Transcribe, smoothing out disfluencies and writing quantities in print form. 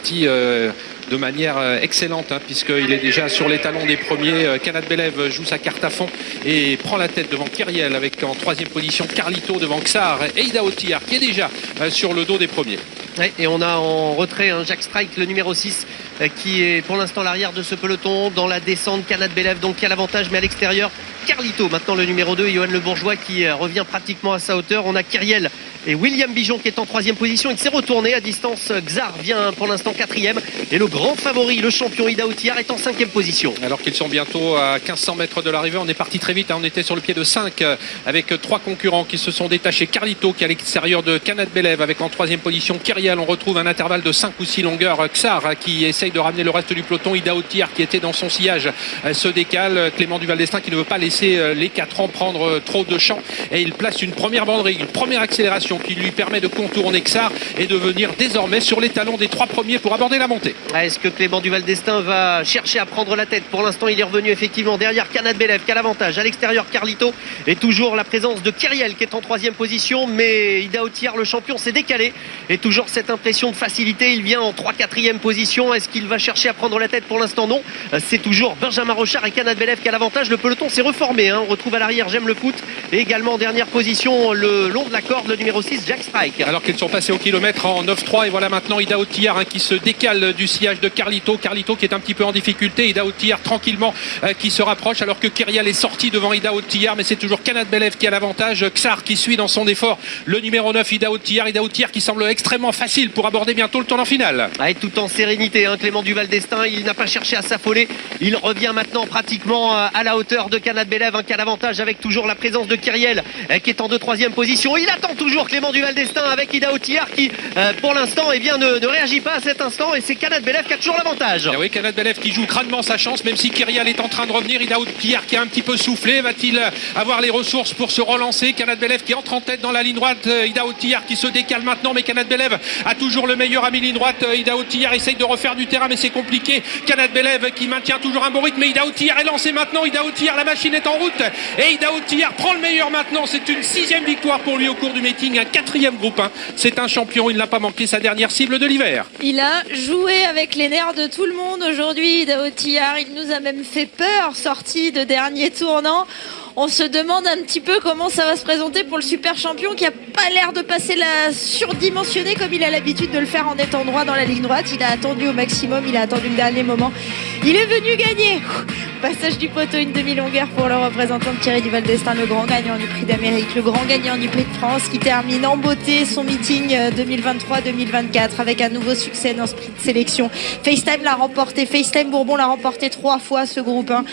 parti de manière excellente, puisqu'il est déjà sur les talons des premiers. Kanat Belev joue sa carte à fond et prend la tête devant Kyriel, avec en troisième position Carlito devant Xar et Ida Otiar qui est déjà sur le dos des premiers. Ouais, et on a en retrait Jacques Strike, le numéro 6, qui est pour l'instant l'arrière de ce peloton. Dans la descente, Kanat Belev donc qui a l'avantage, mais à l'extérieur Carlito, maintenant le numéro 2, Johan Le Bourgeois qui revient pratiquement à sa hauteur. On a Kyriel et William Bijon qui est en troisième position. Il s'est retourné à distance. Xar vient pour l'instant quatrième. Et le grand favori, le champion Ida Otiar, est en cinquième position. Alors qu'ils sont bientôt à 1500 mètres de l'arrivée, on est parti très vite. On était sur le pied de 5 avec 3 concurrents qui se sont détachés. Carlito qui est à l'extérieur de Kanat Belev avec en troisième position Kyriel. On retrouve un intervalle de 5 ou 6 longueurs. Xar qui essaye de ramener le reste du peloton. Ida Otiar qui était dans son sillage se décale. Clément Duval d'Estaing qui ne veut pas laisser les 4 ans prendre trop de champ. Et il place une première banderille, une première accélération qui lui permet de contourner Xar et de venir désormais sur les talons des 3 premiers pour aborder la montée. Est-ce que Clément Duval d'Estaing va chercher à prendre la tête? Pour l'instant, il est revenu effectivement derrière Kanat Belev qui a l'avantage. À l'extérieur, Carlito. Et toujours la présence de Kyriel qui est en troisième position. Mais Ida Otiar, le champion, s'est décalé. Et toujours cette impression de facilité. Il vient en 3-4e position. Est-ce qu'il va chercher à prendre la tête? Pour l'instant, non. C'est toujours Benjamin Rochard et Kanat Belev qui a l'avantage. Le peloton s'est reformé. On retrouve à l'arrière J'aime le foot. Et également en dernière position, le long de la corde, le numéro 6, Jack Strike. Alors qu'ils sont passés au kilomètre en 9-3. Et voilà maintenant Ida Otiar qui se décale du sillage de Carlito. Carlito qui est un petit peu en difficulté. Ida Otiar tranquillement qui se rapproche alors que Kyriel est sorti devant Ida Otiar. Mais c'est toujours Kanat Belev qui a l'avantage. Xar qui suit dans son effort le numéro 9, Ida Otiar. Ida Otiar qui semble extrêmement facile pour aborder bientôt le tournant final. Et tout en sérénité, Clément Duval d'Estaing, il n'a pas cherché à s'affoler. Il revient maintenant pratiquement à la hauteur de Kanat Belev qui a l'avantage avec toujours la présence de Kyriel qui est en 2-3e position. Il attend toujours Clément Duval d'Estaing avec Ida Otiar qui pour l'instant ne réagit pas à cet instant, et c'est Kanat Belev qui a toujours l'avantage. Oui, Kanat Belev qui joue crânement sa chance, même si Kyriel est en train de revenir. Ida Otiar qui a un petit peu soufflé, va-t-il avoir les ressources pour se relancer? Kanat Belev qui entre en tête dans la ligne droite, Ida Otiar qui se décale maintenant, mais Kanat Belev a toujours le meilleur ami ligne droite. Ida Otiar essaye de refaire du terrain, mais c'est compliqué. Kanat Belev qui maintient toujours un bon rythme, mais Ida Otiar est lancé maintenant. Ida Otiar, la machine est en route et Ida Otiar prend le meilleur maintenant. C'est une 6e victoire pour lui au cours du meeting, un 4e groupe 1. C'est un champion, il n'a pas manqué sa dernière cible de l'hiver. Il a joué avec les nerfs de tout le monde aujourd'hui, Ida Otiar. Il nous a même fait peur, sorti de dernier tournant. On se demande un petit peu comment ça va se présenter pour le super champion qui n'a pas l'air de passer la surdimensionnée comme il a l'habitude de le faire en étant droit dans la ligne droite. Il a attendu au maximum, il a attendu le dernier moment. Il est venu gagner. Passage du poteau, une demi-longueur pour le représentant de Thierry Duval d'Estaing, le grand gagnant du Prix d'Amérique, le grand gagnant du Prix de France, qui termine en beauté son meeting 2023-2024 avec un nouveau succès dans ce prix de sélection. FaceTime l'a remporté, FaceTime Bourbon l'a remporté 3 fois ce groupe 1.